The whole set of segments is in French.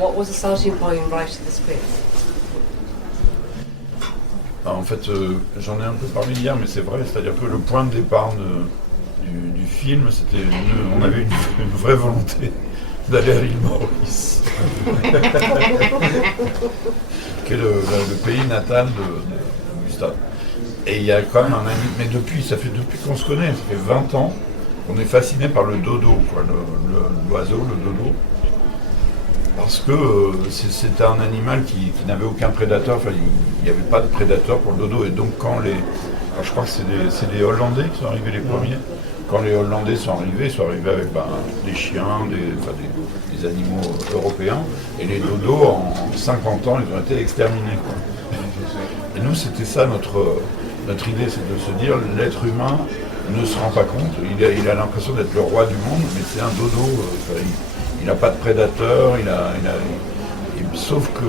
what was the starting point in writing the script? En fait, j'en ai un peu parlé hier, mais c'est vrai, c'est-à-dire que le point de départ du film, c'était on avait une vraie volonté d'aller à l'île Maurice, qui est le pays natal de Gustave. Et il y a quand même un ami, mais depuis qu'on se connaît, ça fait 20 ans, on est fasciné par le dodo, quoi, l'oiseau, le dodo. Parce que c'était un animal qui n'avait aucun prédateur, enfin il n'y avait pas de prédateur pour le dodo. Et donc quand alors je crois que c'est les Hollandais qui sont arrivés les premiers. Quand les Hollandais sont arrivés avec des chiens, des animaux européens. Et les dodos, en 50 ans, ils ont été exterminés, quoi. Et nous, c'était ça notre idée, c'est de se dire l'être humain ne se rend pas compte. Il a l'impression d'être le roi du monde, mais c'est un dodo. Il n'a pas de prédateur, sauf que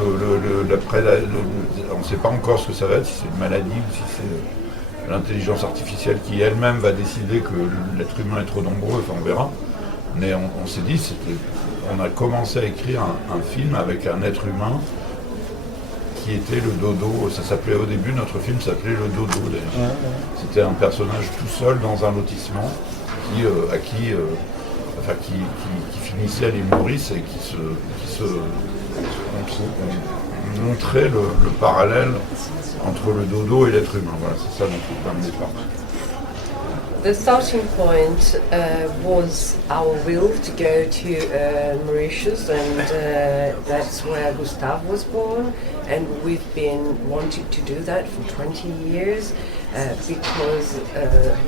on ne sait pas encore ce que ça va être, si c'est une maladie ou si c'est l'intelligence artificielle qui elle-même va décider que l'être humain est trop nombreux, enfin on verra. Mais on s'est dit, on a commencé à écrire un film avec un être humain qui était le dodo. Ça s'appelait au début, notre film s'appelait Le Dodo d'ailleurs. Ouais. C'était un personnage tout seul dans un lotissement qui finissait à l'île Maurice et qui montrait le parallèle entre le dodo et l'être humain. Voilà, c'est ça notre point de départ. The starting point was our will to go to Mauritius, and that's where Gustave was born. And we've been wanting to do that for 20 years because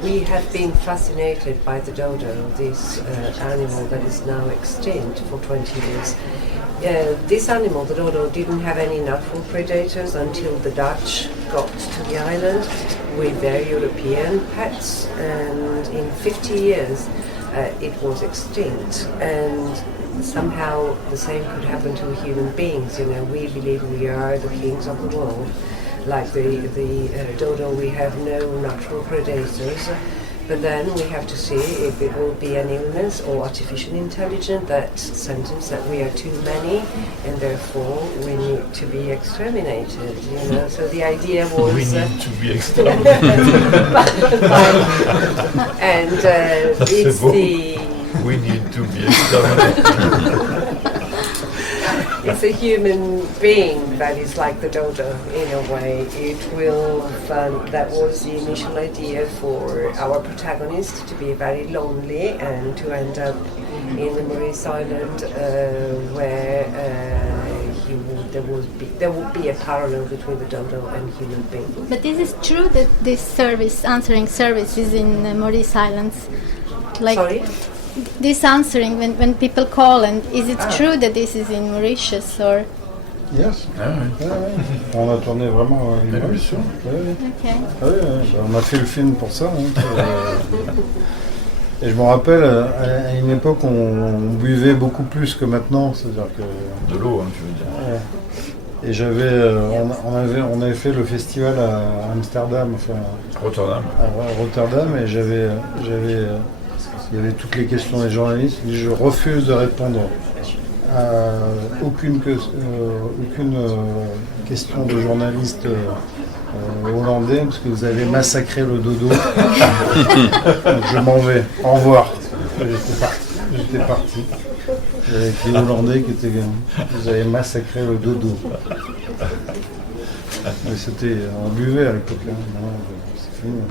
we have been fascinated by the dodo, this animal that is now extinct for 20 years. This animal, the dodo, didn't have any natural predators until the Dutch got to the island with their European pets, and in 50 years it was extinct. And somehow the same could happen to human beings. You know, we believe we are the kings of the world. Like the dodo, we have no natural predators. But then we have to see if it will be an illness or artificial intelligence that sentence that we are too many and therefore we need to be exterminated. You know, so the idea was we need to be exterminated. And it's the we need to be exterminated. It's a human being that is like the dodo in a way. It will. That was the initial idea for our protagonist, to be very lonely and to end up in the Maurice Island where there would be a parallel between the dodo and human beings. But is it true that this answering service is in Maurice Islands? Sorry? This answering when people call, and is it true that this is in Mauritius or? Yes. On a tourné vraiment à Maurice. Okay. On a fait le film pour ça. Et je me rappelle, à une époque, on buvait beaucoup plus que maintenant, c'est-à-dire que de l'eau, hein, tu veux dire. Et on avait fait le festival à Amsterdam, enfin Rotterdam. À Rotterdam, et il y avait toutes les questions des journalistes. Je refuse de répondre à aucune question de journaliste hollandais parce que vous avez massacré le dodo. Donc je m'en vais. Au revoir. J'étais parti. Avec les Hollandais qui étaient. Vous avez massacré le dodo. Mais c'était. On buvait à l'époque. C'est fini.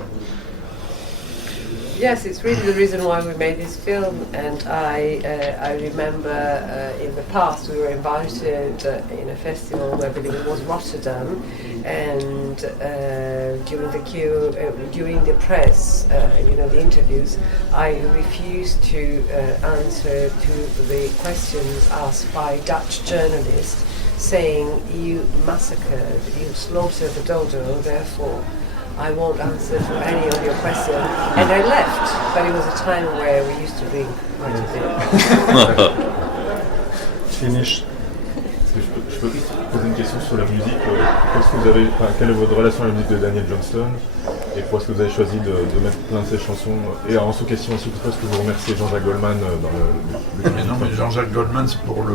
Yes, it's really the reason why we made this film, and I remember in the past we were invited in a festival, I believe it was Rotterdam, and during the press, the interviews, I refused to answer to the questions asked by Dutch journalists saying you massacred, you slaughtered the dodo, therefore I won't answer to any of your questions. And I left, but it was a time where we used to drink quite a bit. Finish. Je peux poser une question sur la musique. Quelle est votre relation à la musique de Daniel Johnston? Et pourquoi est-ce que vous avez choisi de mettre plein de ces chansons? Et en sous-question aussi, pourquoi est-ce que vous remerciez Jean-Jacques Goldman dans le Mais non, mais Jean-Jacques Goldman, c'est pour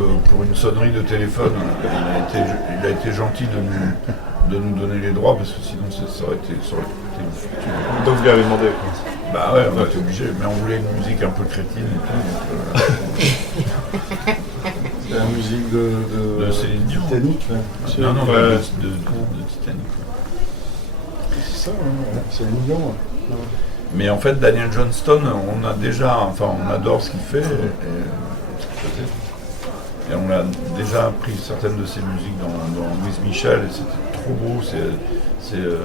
une sonnerie de téléphone. Il a été gentil de nous donner les droits, parce que sinon ça aurait été une fortune. Donc vous lui avez demandé quoi. Bah ouais, on était obligé, mais on voulait une musique un peu crétine et tout. C'est la musique de Céline Dion. Titanic, là. Non, non, Ouais. de Titanic. C'est ça, hein, c'est Céline Dion. Ouais. Mais en fait, Daniel Johnston, on adore ce qu'il fait. Et on a déjà pris certaines de ses musiques dans Louise Michel, et c'était trop beau. C'est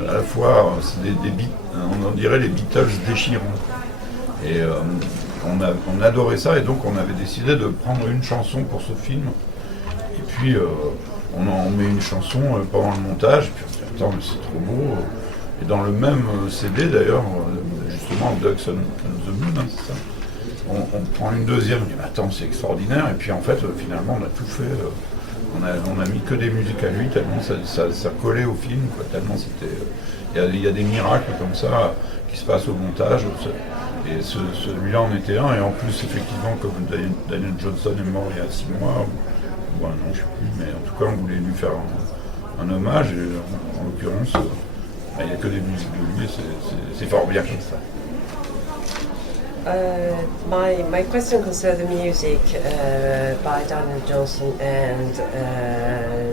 à la fois, c'est des beats, on dirait les Beatles déchirants. Et on adorait ça, et donc on avait décidé de prendre une chanson pour ce film. Et puis on met une chanson pendant le montage, puis on se dit attends, mais c'est trop beau. Et dans le même CD d'ailleurs, justement, Ducks on the Moon, hein, c'est ça. On prend une deuxième, on dit mais attends, c'est extraordinaire, et puis en fait finalement on a tout fait. On a mis que des musiques à lui, tellement ça collait au film, quoi, tellement c'était. Il y a des miracles comme ça qui se passent au montage. Et celui-là en était un, et en plus effectivement comme Daniel Johnston est mort il y a 6 mois, ou un an, je sais plus, mais en tout cas on voulait lui faire un hommage, et en l'occurrence il n'y a que des musiques de lui, et c'est fort bien comme ça. My question concerns the music by Daniel Johnston and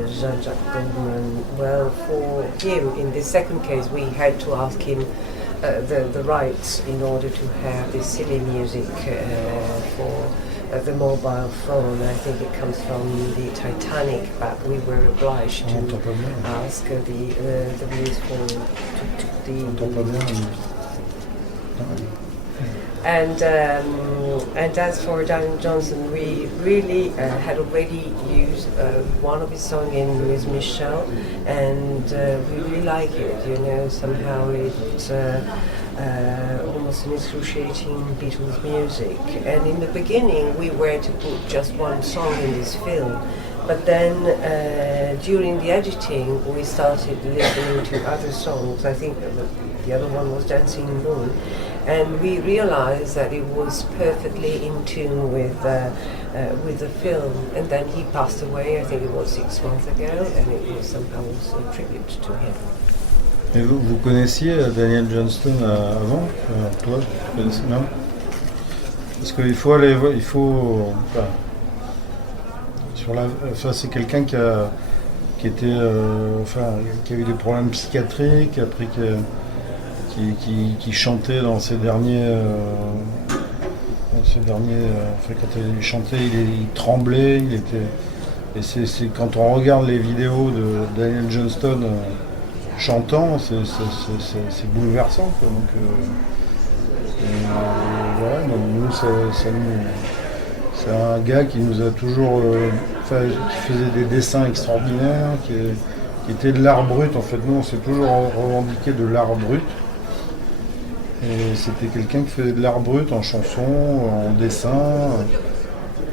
Jean-Jacques Goldman. Well, for him, in the second case, we had to ask him the rights in order to have this silly music for the mobile phone. I think it comes from the Titanic, but we were obliged to ask the rules for the. And as for Daniel Johnston, we really had already used one of his songs in Louise Michel, and we really like it. You know, somehow it's almost an excruciating Beatles music. And in the beginning, we were to put just one song in this film. But then during the editing, we started listening to other songs. I think the other one was Dancing Moon. And we realized that it was perfectly in tune with the film. And then he passed away, I think it was 6 months ago, and it was somehow also a tribute to him. Et vous connaissiez Daniel Johnston avant? Toi, tu connaissais? Non? Parce qu'il faut aller, c'est quelqu'un qui a eu des problèmes psychiatriques, après qui chantait dans ses derniers, quand il chantait, il tremblait, et c'est quand on regarde les vidéos de Daniel Johnston chantant, c'est bouleversant, quoi. Donc voilà, donc nous, c'est un gars qui nous a toujours, qui faisait des dessins extraordinaires, qui était de l'art brut. En fait, nous, on s'est toujours revendiqué de l'art brut. Et c'était quelqu'un qui faisait de l'art brut en chanson, en dessin.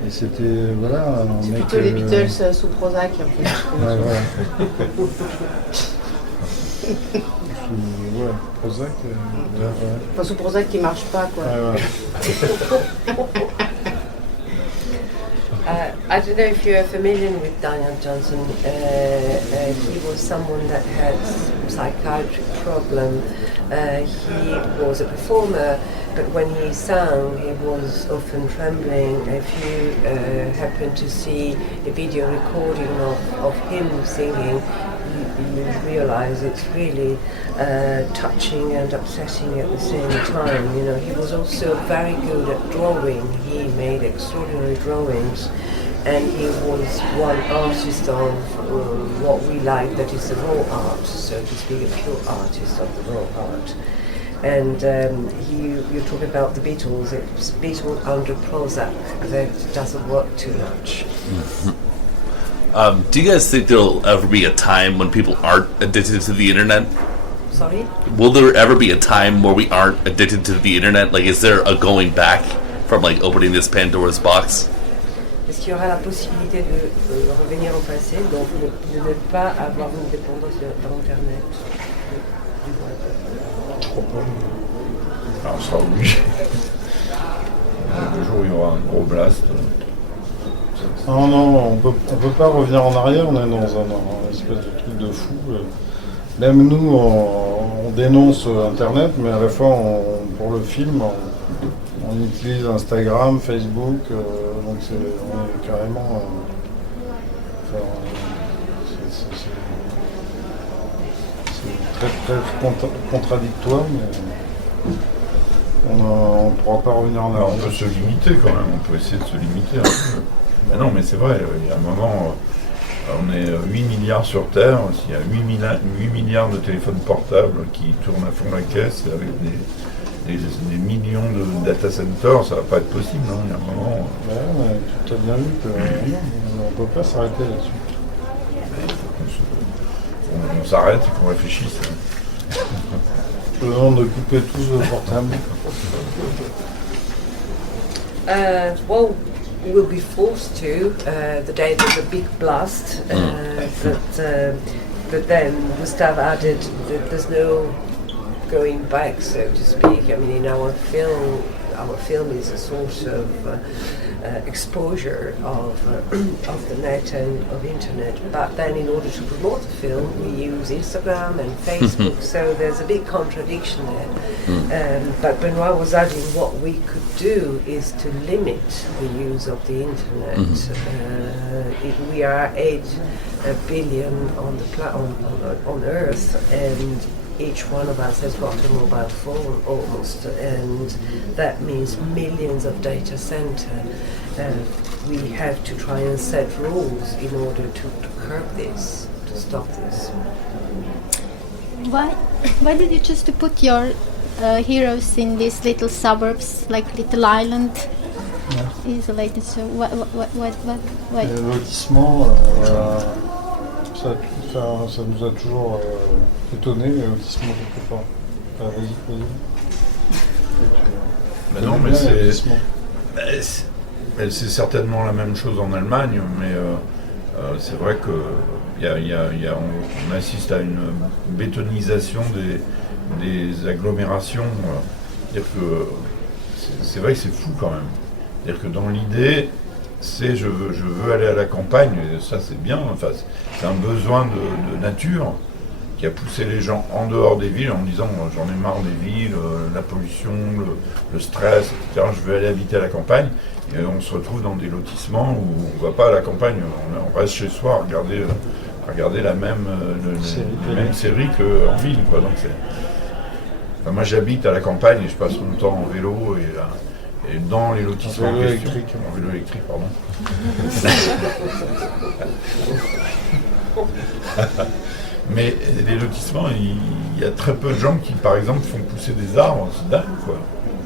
Et c'était, voilà, un c'est mec... plutôt les Beatles sous Prozac, en fait. Ouais, voilà. Ouais, Prozac. Ouais. Enfin, sous Prozac qui marche pas, quoi. Ouais. I don't know if you're familiar with Daniel Johnston. He was someone that had psychiatric problem. He was a performer, but when he sang, he was often trembling. If you happen to see a video recording of him singing, you realize it's really touching and upsetting at the same time. You know, he was also very good at drawing. He made extraordinary drawings, and he was one artist of what we like, that is the raw art, so to speak, a pure artist of the raw art. And you talk about the Beatles. It's Beatles under Prozac that doesn't work too much. Do you guys think there'll ever be a time when people aren't addicted to the internet? Sorry? Will there ever be a time where we aren't addicted to the internet? Like, is there a going back from, like, opening this Pandora's box? Est-ce qu'il y aura la possibilité de revenir au passé, donc de ne pas avoir une dépendance à Internet? Alors, on sera obligé. Le jour où il y aura un gros blast. Non, on peut pas revenir en arrière, on est dans un espèce de truc de fou. Même nous, on dénonce Internet, mais à la fois, pour le film, on utilise Instagram, Facebook, donc on est carrément... c'est très contradictoire, mais on ne pourra pas revenir en Alors, arrière. on peut se limiter quand même, on peut essayer de se limiter un peu. Mais non, mais c'est vrai, il y a un moment, on est 8 milliards sur Terre, s'il y a 8 milliards de téléphones portables qui tournent à fond la caisse avec des millions de data centers, ça va pas être possible, non? Il y a un moment... Ouais, mais tu as bien vu que on ne peut pas s'arrêter là-dessus. Il faut qu'on s'arrête et qu'on réfléchisse. Je vous demande de couper tous vos portables. Well, we'll be forced to the day there's a big blast. But then Gustav added that there's no going back, so to speak. I mean, in our film is a sort of exposure of the net and of internet. But then, in order to promote the film, we use Instagram and Facebook. So there's a big contradiction there. But Benoit was adding what we could do is to limit the use of the internet. We are 8 billion on Earth, and each one of us has got a mobile phone almost, and that means millions of data center. We have to try and set rules in order to curb this, to stop this. Why did you choose to put your heroes in these little suburbs, like little island, isolated? So why? Le lotissement, ça nous a toujours étonné, le lotissement quelque part. Vas-y. Mais non, mais c'est certainement la même chose en Allemagne, mais c'est vrai que on assiste à une bétonisation des agglomérations. C'est-à-dire que c'est vrai que c'est fou quand même. C'est-à-dire que dans l'idée, je veux aller à la campagne, et ça c'est bien, enfin, c'est un besoin de nature qui a poussé les gens en dehors des villes en disant j'en ai marre des villes, la pollution, le stress, etc. Je veux aller habiter à la campagne. Et on se retrouve dans des lotissements où on ne va pas à la campagne, on reste chez soi à regarder la même série qu'en ville, quoi. Donc enfin, moi j'habite à la campagne et je passe mon temps en vélo et dans les lotissements en question. En vélo électrique, pardon. Mais les lotissements, il y a très peu de gens qui, par exemple, font pousser des arbres, c'est dingue, quoi.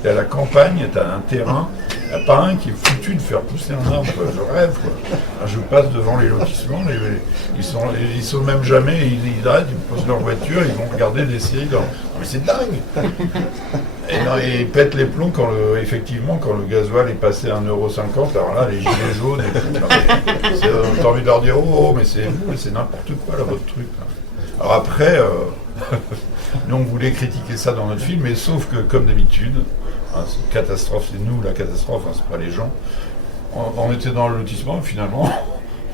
T'es à la campagne, t'as un terrain, il n'y a pas un qui est foutu de faire pousser un arbre, quoi. Je rêve, quoi. Alors, je passe devant les lotissements, ils sont même jamais, ils arrêtent, ils posent leur voiture, ils vont regarder des séries. Mais c'est dingue. Et ils pètent les plombs effectivement, quand le gasoil est passé à 1,50 €, alors là, les gilets jaunes et tout, t'as envie de leur dire, oh, mais c'est n'importe quoi, là, votre truc, là. Alors après, nous on voulait critiquer ça dans notre film, mais sauf que comme d'habitude, c'est une catastrophe, c'est nous la catastrophe, c'est pas les gens. On était dans le lotissement et finalement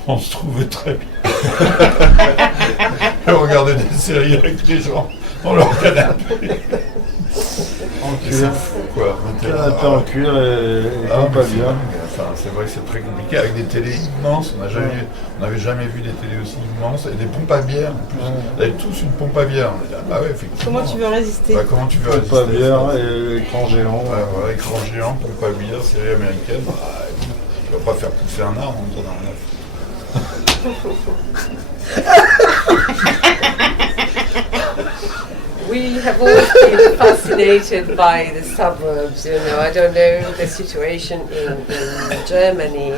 on se trouvait très bien. On regardait des séries avec les gens dans leur canapé. En C'est cuir. fou, quoi. Canapé en cuir et pas bien. Enfin, c'est vrai que c'est très compliqué avec des télés immenses. On n'avait jamais vu des télés aussi immenses et des pompes à bière en plus. Ils avaient tous une pompe à bière. On a dit, ah bah ouais, effectivement. Comment tu veux résister? Bah, comment tu veux Pompe à résister bière à ça? et écran géant. Ouais, voilà, écran géant, pompe à bière, série américaine. Bah, écoute, tu vas pas faire pousser un arbre en faisant rien. We have always been fascinated by the suburbs. You know, I don't know the situation in Germany,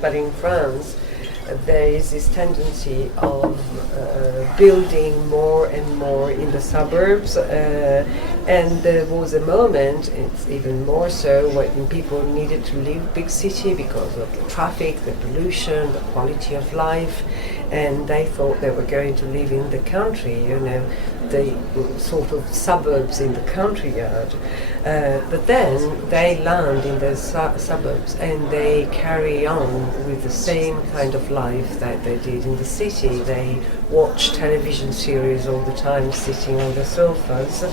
but in France, there is this tendency of building more and more in the suburbs, and there was a moment, it's even more so, when people needed to leave big city because of the traffic, the pollution, the quality of life, and they thought they were going to live in the country, you know, the sort of suburbs in the country yard. But then they land in the suburbs and they carry on with the same kind of life that they did in the city. They watch television series all the time, sitting on the sofas.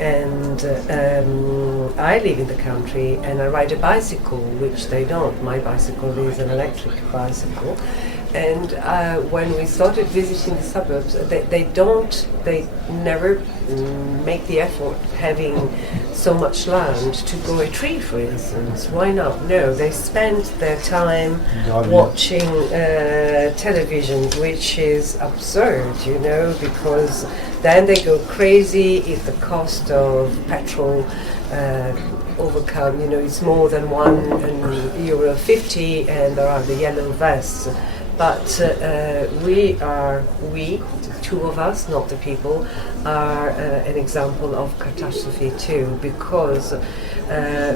And I live in the country and I ride a bicycle, which they don't. My bicycle is an electric bicycle. And when we started visiting the suburbs, they never make the effort having so much land to grow a tree, for instance. Why not? No, they spend their time watching television, which is absurd, you know, because then they go crazy if the cost of petrol overcome, you know, it's more than €1.50 and there are the yellow vests. But we, two of us, not the people, are an example of catastrophe too, because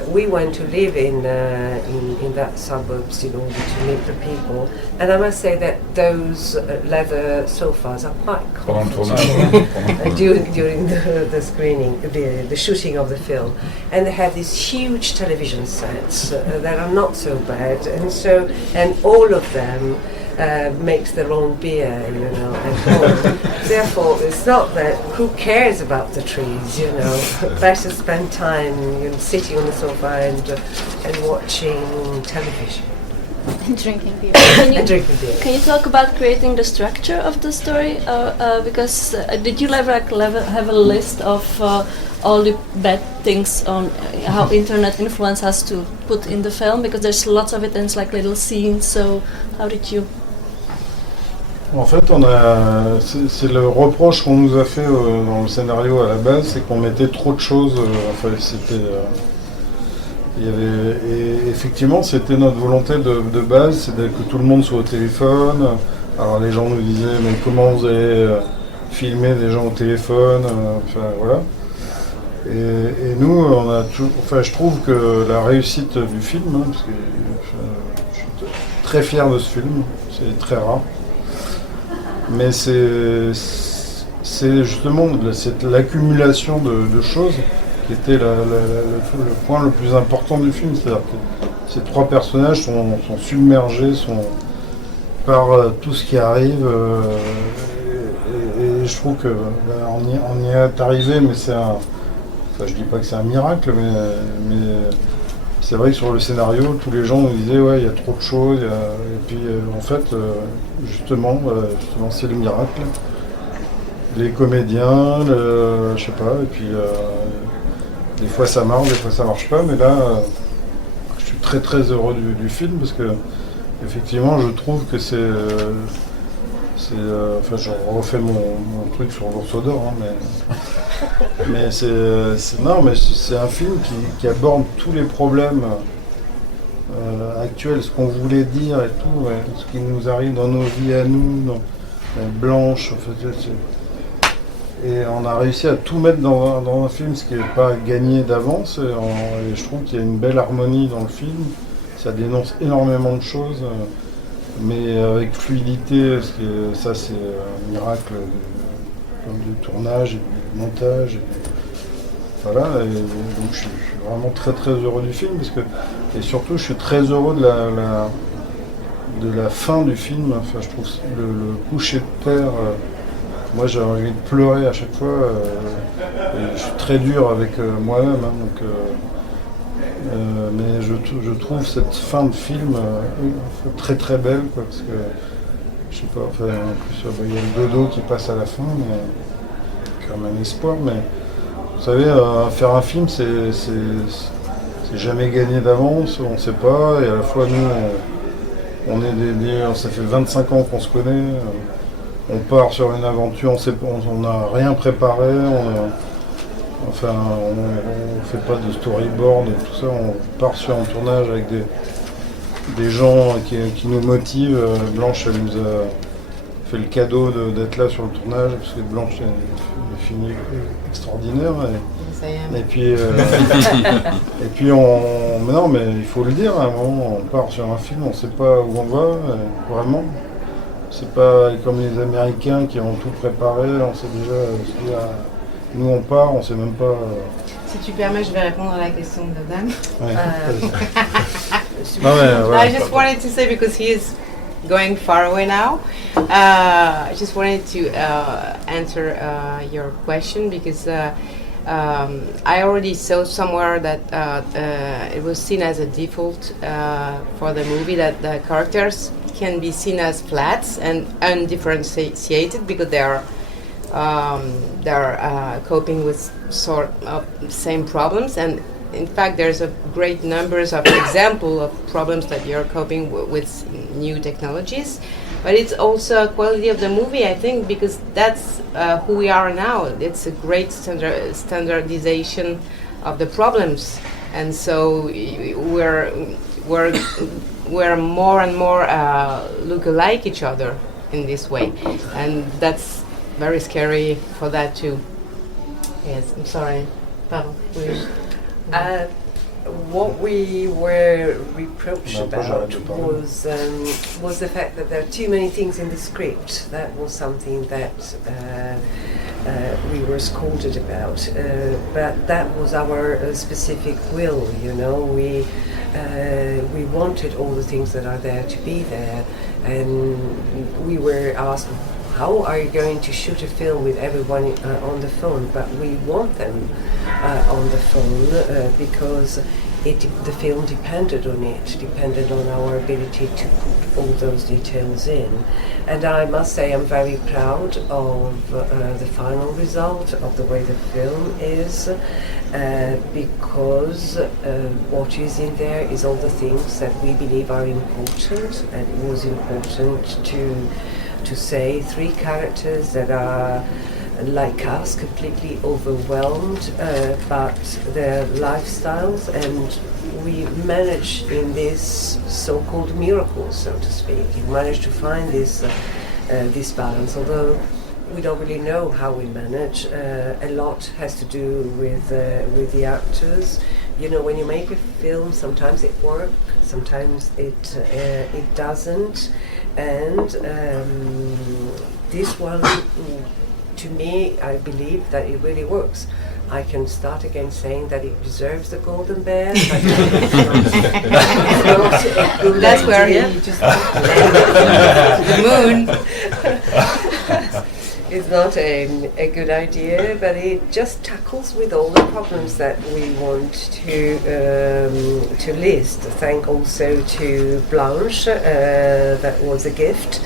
we went to live in that suburbs in order to meet the people, and I must say that those leather sofas are quite comfortable during the screening, the shooting of the film, and they have these huge television sets that are not so bad, and all of them makes their own beer, you know, at home. Therefore, it's not that who cares about the trees, you know. Better spend time, you know, sitting on the sofa and watching television And drinking beer. and drinking beer. Can you talk about creating the structure of the story? Because did you ever have a list of all the bad things on how internet influence has to put in the film? Because there's lots of it and it's like little scenes. So how did you? En fait, c'est le reproche qu'on nous a fait dans le scénario à la base, c'est qu'on mettait trop de choses. Et effectivement, c'était notre volonté de base, c'est que tout le monde soit au téléphone. Alors les gens nous disaient, mais comment vous allez filmer des gens au téléphone, enfin voilà. Et nous, je trouve que la réussite du film, hein, parce que je suis très fier de ce film, c'est très rare. Mais c'est justement l'accumulation de choses qui était le point le plus important du film. C'est-à-dire que ces trois personnages sont submergés par tout ce qui arrive. Et je trouve qu'on y est arrivé, mais je dis pas que c'est un miracle, mais c'est vrai que sur le scénario, tous les gens nous disaient ouais, il y a trop de choses. Et puis en fait, justement, c'est le miracle. Les comédiens, je sais pas, et puis des fois ça marche, des fois ça marche pas, mais là, je suis très très heureux du film parce que effectivement, je trouve que c'est je refais mon truc sur l'ours d'or, hein, mais c'est un film qui aborde tous les problèmes actuels, ce qu'on voulait dire et tout, ouais, ce qui nous arrive dans nos vies à nous, blanches. En fait, et on a réussi à tout mettre dans un film, ce qui n'est pas gagné d'avance. Et je trouve qu'il y a une belle harmonie dans le film. Ça dénonce énormément de choses. Mais avec fluidité, parce que ça c'est un miracle du tournage et du montage. Voilà, et donc je suis vraiment très très heureux du film, et surtout je suis très heureux de la fin du film. Enfin, je trouve le coucher de terre, moi j'ai envie de pleurer à chaque fois, et je suis très dur avec moi-même, hein, mais je trouve cette fin de film très très belle, quoi, parce que je sais pas, enfin, en plus il y a le dodo qui passe à la fin, mais comme un espoir. Mais vous savez, faire un film, c'est jamais gagné d'avance, on ne sait pas, et à la fois nous, ça fait 25 ans qu'on se connaît, on part sur une aventure, on n'a rien préparé. Enfin, on ne fait pas de storyboard et tout ça, on part sur un tournage avec des gens qui nous motivent. Blanche, elle nous a fait le cadeau d'être là sur le tournage, parce que Blanche est une fille extraordinaire. Et puis, mais non, mais il faut le dire, à un moment, on part sur un film, on ne sait pas où on va, vraiment. C'est pas comme les Américains qui ont tout préparé, on sait déjà ce qu'il y a. Nous on part, on sait même pas. Si tu permets, je vais répondre à la question de Dame. Ouais, No, voilà. I just wanted to say, because he is going far away now, I just wanted to answer your question, because I already saw somewhere that it was seen as a default for the movie that the characters can be seen as flats and undifferentiated, because they're coping with sort of same problems, and in fact there's a great numbers of example of problems that you're coping with new technologies. But it's also a quality of the movie, I think, because that's who we are now. It's a great standardization of the problems, and so we're more and more look alike each other in this way, and that's very scary for that too. Yes, I'm sorry. Pardon. Oui. What we were reproached about was the fact that there are too many things in the script. That was something that we were scolded about, but that was our specific will. You know, we wanted all the things that are there to be there, and we were asked, how are you going to shoot a film with everyone on the phone? But we want them on the phone because the film depended on it, depended on our ability to put all those details in. And I must say I'm very proud of the final result, of the way the film is, because what is in there is all the things that we believe are important, and it was important to say 3 characters that are like us, completely overwhelmed but their lifestyles, and we managed in this so-called miracle, so to speak, we managed to find this balance, although we don't really know how we manage. A lot has to do with the actors. You know, when you make a film, sometimes it works, sometimes it doesn't, and this one, to me, I believe that it really works. I can start again saying that it deserves the Golden Bear, but it's not a good That's where idea. he just landed to the moon. It's not a good idea, but it just tackles with all the problems that we want to list. Thank also to Blanche, that was a gift.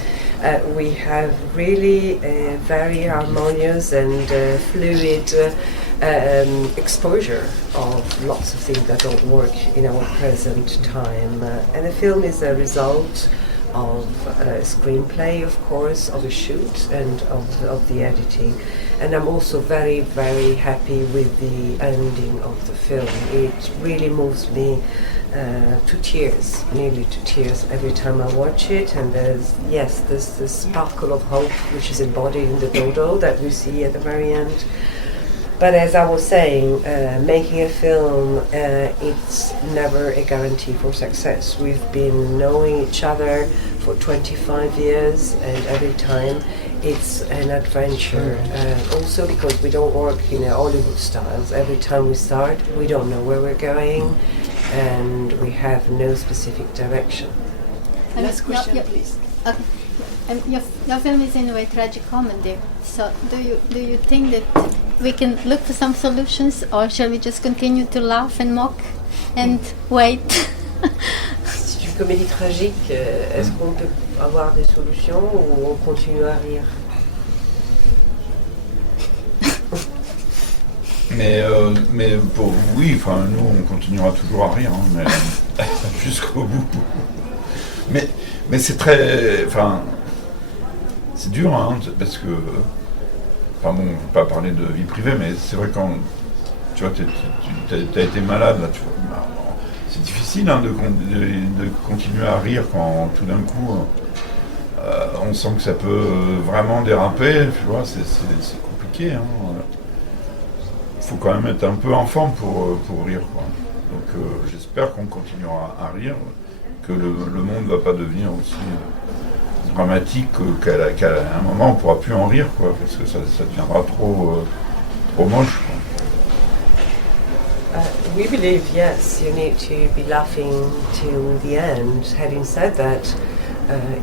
We have really a very harmonious and fluid exposure of lots of things that don't work in our present time. And the film is a result of a screenplay, of course, of a shoot, and of the editing. And I'm also very, very happy with the ending of the film. It really moves me to tears, nearly to tears every time I watch it. And there's this sparkle of hope which is embodied in the dodo that we see at the very end. But as I was saying, making a film, it's never a guarantee for success. We've been knowing each other for 25 years, and every time it's an adventure. Also because we don't work in a Hollywood styles. Every time we start, we don't know where we're going, and we have no specific direction. Last question, please. Okay. Your film is in a way tragic comedy. So do you think that we can look for some solutions, or shall we just continue to laugh and mock and wait? C'est une comédie tragique. Est-ce qu'on peut avoir des solutions ou on continue à rire? Mais pour oui, enfin nous on continuera toujours à rire, hein, mais jusqu'au bout. Mais c'est très, enfin c'est dur, hein, parce que, enfin bon, on ne peut pas parler de vie privée, mais c'est vrai quand tu vois, t'as été malade là, tu vois, bah, c'est difficile, hein, de continuer à rire quand tout d'un coup on sent que ça peut vraiment déraper, tu vois, c'est compliqué, hein. Faut quand même être un peu en forme pour rire, quoi. Donc j'espère qu'on continuera à rire, que le monde ne va pas devenir aussi dramatique qu'à un moment on ne pourra plus en rire, quoi, parce que ça deviendra trop moche, quoi. We believe, yes, you need to be laughing till the end. Having said that,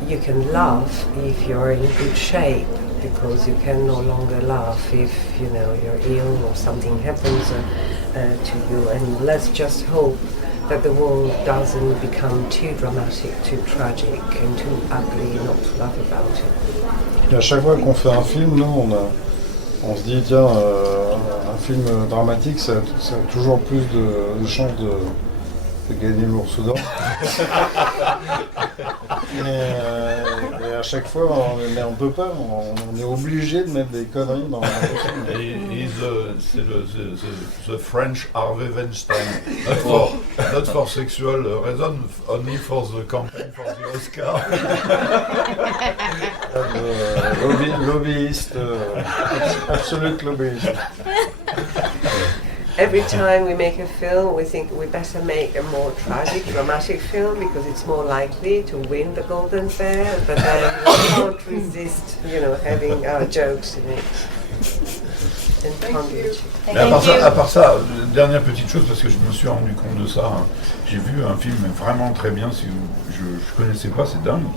you can laugh if you're in good shape, because you can no longer laugh if you're ill or something happens to you. And let's just hope that the world doesn't become too dramatic, too tragic, and too ugly not to laugh about it. Et à chaque fois qu'on fait un film, nous, on se dit, tiens, un film dramatique, ça a toujours plus de chances de gagner l'ours d'or. Et à chaque fois, on peut pas, on est obligé de mettre des conneries dans le film. C'est the French Harvey Weinstein. Not for sexual reason, only for the campaign for the Oscar. Lobbyiste, absolute lobbyiste. Every time we make a film, we think we better make a more tragic, dramatic film because it's more likely to win the Golden Bear. But then we can't resist, having our jokes in it. Mais à part ça, dernière petite chose, parce que je me suis rendu compte de ça, hein. J'ai vu un film vraiment très bien, je connaissais pas, c'est dingue.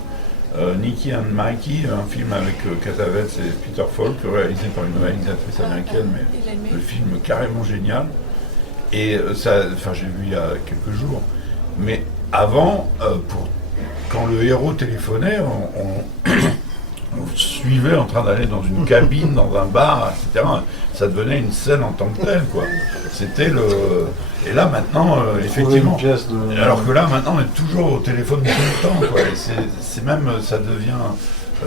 Nicky and Mikey, un film avec Cassavetes et Peter Falk, réalisé par une réalisatrice américaine, mais le film carrément génial. Et j'ai vu il y a quelques jours. Mais avant, quand le héros téléphonait, on suivait en train d'aller dans une cabine, dans un bar, etc. Ça devenait une scène en tant que telle, quoi. C'était Et là maintenant, effectivement. Alors que là maintenant, on est toujours au téléphone tout le temps, quoi. Et c'est même, ça devient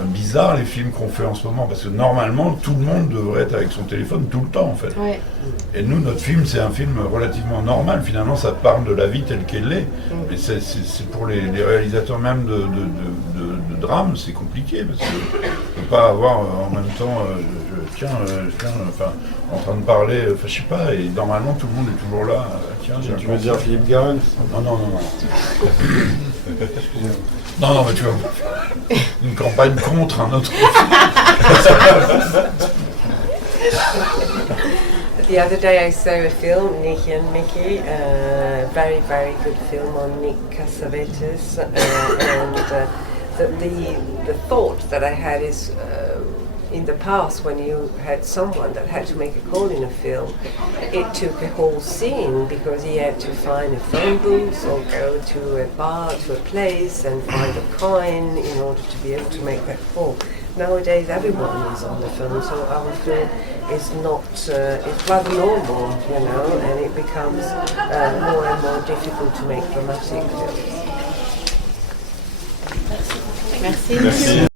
bizarre les films qu'on fait en ce moment, parce que normalement tout le monde devrait être avec son téléphone tout le temps, en fait. Ouais. Et nous, notre film, c'est un film relativement normal. Finalement, ça parle de la vie telle qu'elle est. Mais c'est pour les réalisateurs même de drame, c'est compliqué, parce que ne peut pas avoir en même temps, en train de parler, je sais pas, et normalement tout le monde est toujours là. Tu veux dire Philippe Garrel? Non. Non, mais tu vois, une campagne contre un autre. The other day I saw a film, Nicky and Mickey, very, very good film on Nick Cassavetes, and the thought that I had is, in the past when you had someone that had to make a call in a film, it took a whole scene because he had to find a phone booth or go to a bar, to a place and find a coin in order to be able to make that call. Nowadays everyone is on the phone, so our film is not, it's rather normal, and it becomes more and more difficult to make dramatic films. Merci.